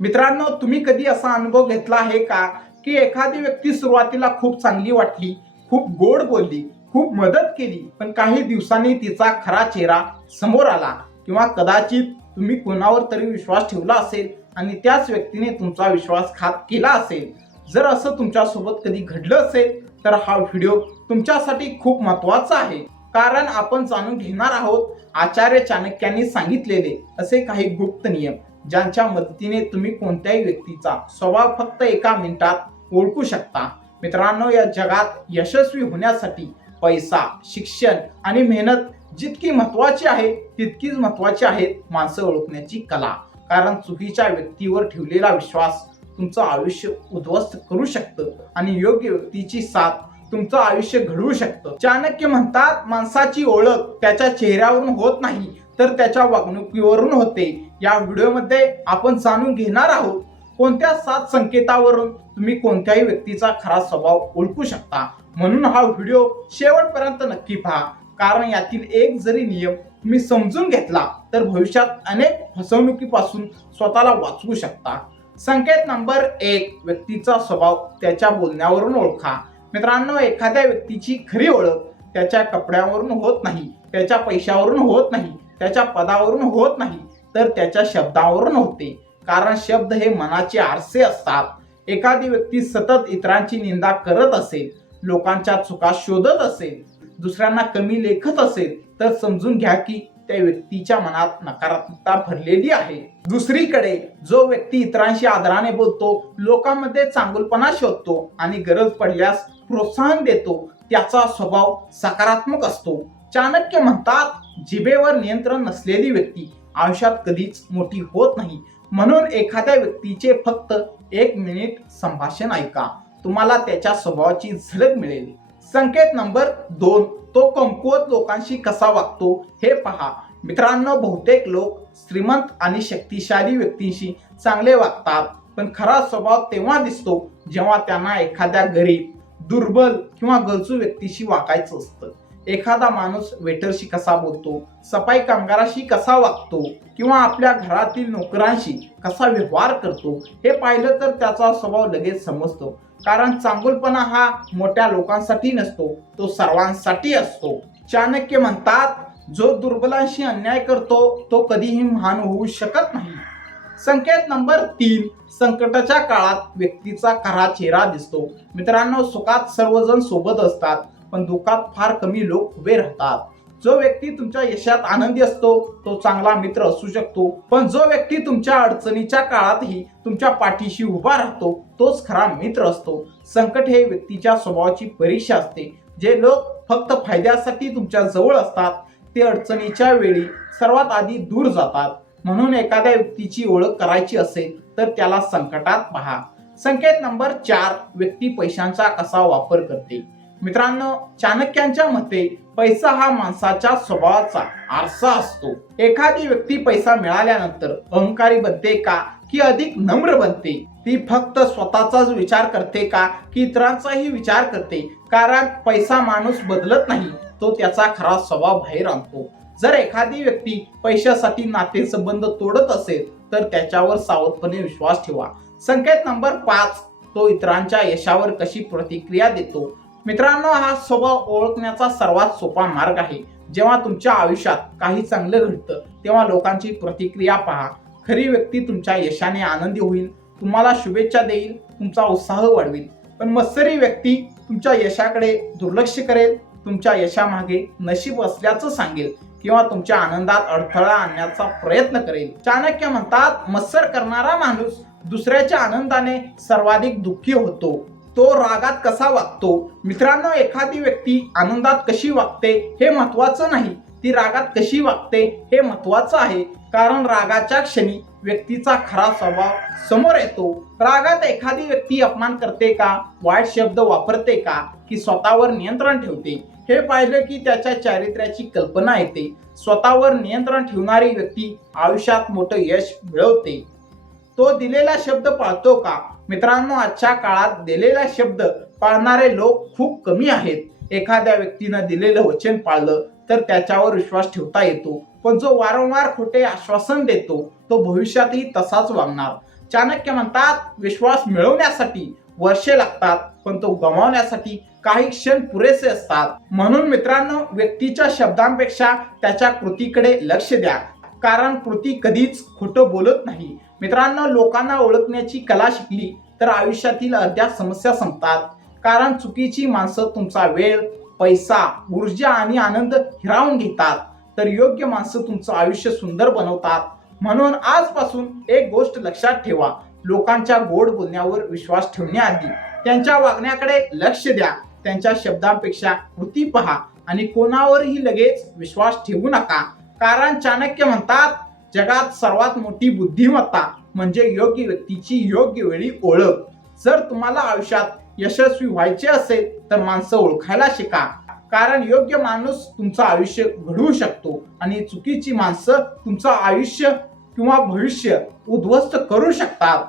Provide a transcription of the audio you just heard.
मित्रांनो, तुम्ही कधी असा अनुभव घेतला आहे का की एखादी व्यक्ती सुरुवातीला खूप चांगली वाटली, खूप गोड बोलली, खूप मदत केली, पण काही दिवसांनी तिचा खरा चेहरा समोर आला किंवा कदाचित तुम्ही कोणावर तरी विश्वास ठेवला असेल आणि त्याच व्यक्तीने तुमचा विश्वासघात केला असेल. जर असं तुमच्यासोबत कधी घडलं असेल तर हा व्हिडिओ तुमच्यासाठी खूप महत्त्वाचा आहे. कारण आपण जाणून घेणार आहोत आचार्य चाणक्यांनी सांगितलेले असे काही गुप्त नियम, ज्यांच्या मदतीने तुम्ही कोणत्याही व्यक्तीचा स्वभाव फक्त एका मिनिटात ओळखू शकता. मित्रांनो, या जगात यशस्वी होण्यासाठी पैसा, शिक्षण आणि मेहनत जितकी महत्वाची आहे तितकीच महत्वाची आहे माणसं ओळखण्याची कला. कारण चुकीच्या व्यक्तीवर ठेवलेला विश्वास तुमचं आयुष्य उद्ध्वस्त करू शकतं आणि योग्य व्यक्तीची साथ तुमचं आयुष्य घडवू शकतं. चाणक्य म्हणतात, माणसाची ओळख त्याच्या चेहऱ्यावरून होत नाही तर त्याच्या वागणुकीवरून होते. या व्हिडिओमध्ये आपण जाणून घेणार आहोत कोणत्या 7 संकेतावरून तुम्ही कोणत्याही व्यक्तीचा खरा स्वभाव ओळखू शकता. म्हणून हा व्हिडिओ शेवटपर्यंत नक्की पहा, कारण यातील एक जरी नियम तुम्ही समजून घेतला तर भविष्यात अनेक फसवणुकीपासून स्वतःला वाचवू शकता. संकेत नंबर 1, व्यक्तीचा स्वभाव त्याच्या बोलण्यावरून ओळखा. मित्रांनो, एखाद्या व्यक्तीची खरी ओळख त्याच्या कपड्यावरून होत नाही, त्याच्या पैशावरून होत नाही, त्याच्या पदावरून होत नाही, तर त्याच्या शब्दावरून होते. कारण शब्द हे मनाचे आरसे असतात. एखादी व्यक्ती सतत इतरांची निंदा करत असेल, लोकांच्या चुका शोधत असेल, दुसऱ्यांना कमी लेखत असेल, तर समजून घ्या की त्या व्यक्तीच्या मनात नकारात्मकता भरलेली आहे. दुसरीकडे जो व्यक्ती इतरांशी आदराने बोलतो, लोकांमध्ये चांगुलपणा शोधतो आणि गरज पडल्यास प्रोत्साहन देतो, त्याचा स्वभाव सकारात्मक असतो. चाणक्य म्हणतात, जिभेवर नियंत्रण नसलेली व्यक्ती आयुष्यात कधीच मोठी होत नाही. म्हणून एखाद्या व्यक्तीचे फक्त 1 मिनिट संभाषण ऐका, तुम्हाला त्याच्या स्वभावाची झलक मिळेल. संकेत नंबर 2, तो कमकुवत लोकांशी कसा वागतो हे पहा. मित्रांनो, बहुतेक लोक श्रीमंत आणि शक्तिशाली व्यक्तींशी चांगले वागतात, पण खरा स्वभाव तेव्हा दिसतो जेव्हा त्यांना एखाद्या गरीब, दुर्बल किंवा गरजू व्यक्तीशी वागायचं असतं. एखादा माणूस वेटरशी कसा बोलतो, सफाई कामगाराशी कसा वागतो किंवा आपल्या घरातील नोकरांशी कसा व्यवहार करतो हे पाहिलं तर त्याचा स्वभाव लगेच समजतो. कारण चांगुलपणा हा मोठ्या लोकांसाठी नसतो, तो सर्वांसाठी असतो. चाणक्य म्हणतात, जो दुर्बलांशी अन्याय करतो तो कधीही महान होऊ शकत नाही. संकेत नंबर 3, संकटाच्या काळात व्यक्तीचा खरा चेहरा दिसतो. मित्रांनो, सुखात सर्वजण सोबत असतात, पण दुःखात फार कमी लोक उभे राहतात. जो व्यक्ती तुमच्या यशात आनंदी असतो तो चांगला मित्र असू शकतो, पण जो व्यक्ती तुमच्या अडचणीच्या काळातही तुमच्या पाठीशी उभा राहतो तोच खरा मित्र असतो. संकट हे व्यक्तीच्या स्वभावाची परीक्षा असते. जे लोक फक्त फायद्यासाठी तुमच्या जवळ असतात ते अडचणीच्या वेळी सर्वात आधी दूर जातात. म्हणून एखाद्या व्यक्तीची ओळख करायची असेल तर त्याला संकटात पहा. संकेत नंबर 4, व्यक्ती पैशांचा कसा वापर करते. मित्रांनो, चाणक्यांच्या मते पैसा हा माणसाच्या स्वभावाचा आरसा असतो. एखादी व्यक्ती पैसा मिळाल्यानंतर अहंकारी बनते का की अधिक नम्र बनते? ती फक्त स्वतःचाच विचार करते का की इतरांचाही विचार करते? कारण पैसा माणूस बदलत नाही, तो त्याचा खरा स्वभाव बाहेर आणतो. जर एखादी व्यक्ती पैशासाठी नातेसंबंध तोडत असेल तर त्याच्यावर सावधपणे विश्वास ठेवा. संकेत नंबर 5, तो इतरांच्या यशावर कशी प्रतिक्रिया देतो. मित्रांनो, हा स्वभाव ओळखण्याचा सर्वात सोपा मार्ग आहे. जेव्हा तुमच्या आयुष्यात काही चांगलं घडतं तेव्हा लोकांची प्रतिक्रिया पहा. खरी व्यक्ती तुमच्या यशाने आनंदी होईल, तुम्हाला शुभेच्छा देईल, तुमचा उत्साह वाढवेल. पण मत्सरी व्यक्ती तुमच्या यशाकडे दुर्लक्ष करेल, तुमच्या यशामागे नशीब असल्याचं सांगेल किंवा तुमच्या आनंदात अडथळा आणण्याचा प्रयत्न करेल. चाणक्य म्हणतात, मत्सर करणारा माणूस दुसऱ्याच्या आनंदाने सर्वाधिक दुःखी होतो. तो रागात कसा वागतो. मित्रांनो, एखादी व्यक्ती आनंदात कशी वागते हे महत्वाचं नाही, ती रागात कशी वागते हे महत्वाचं आहे. कारण रागाच्या क्षणी व्यक्तीचा खरा स्वभाव समोर येतो. रागात एखादी व्यक्ती अपमान करते का, वाईट शब्द वापरते का की स्वतःवर नियंत्रण ठेवते हे पाहिलं की त्याच्या चारित्र्याची कल्पना येते. स्वतःवर नियंत्रण ठेवणारी व्यक्ती आयुष्यात मोठं यश मिळवते. तो दिलेला शब्द पाळतो का. मित्रांनो, आजच्या काळात दिलेला शब्द पाळणारे लोक खूप कमी आहेत. एखाद्या व्यक्तीनं दिलेलं वचन पाळलं तर त्याच्यावर विश्वास ठेवता येतो, पण जो वारंवार खोटे आश्वासन देतो तो भविष्यातही तसाच वागणार. चाणक्य म्हणतात, विश्वास मिळवण्यासाठी वर्षे लागतात, पण तो गमावण्यासाठी काही क्षण पुरेसे असतात. म्हणून मित्रांनो, व्यक्तीच्या शब्दांपेक्षा त्याच्या कृतीकडे लक्ष द्या, कारण कृती कधीच खोटं बोलत नाही. मित्रांनो, लोकांना ओळखण्याची कला शिकली तर आयुष्यातील अर्ध्या समस्या संपतात. कारण चुकीची माणसं तुमचा वेळ, पैसा, ऊर्जा आणि आनंद हिरावून घेतात, तर योग्य माणसं तुमचं आयुष्य सुंदर बनवतात. म्हणून आजपासून एक गोष्ट लक्षात ठेवा, लोकांच्या गोड बोलण्यावर विश्वास ठेवण्याआधी त्यांच्या वागण्याकडे लक्ष द्या. त्यांच्या शब्दांपेक्षा कृती पहा आणि कोणावरही लगेच विश्वास ठेवू नका. कारण चाणक्य म्हणतात, जगात सर्वात मोठी बुद्धिमत्ता म्हणजे योग्य व्यक्तीची योग्य वेळी ओळख. जर तुम्हाला आयुष्यात यशस्वी व्हायचे असेल तर माणसं ओळखायला शिका, कारण योग्य माणूस तुमचं आयुष्य घडवू शकतो आणि चुकीची माणसं तुमचं आयुष्य किंवा भविष्य उद्ध्वस्त करू शकतात.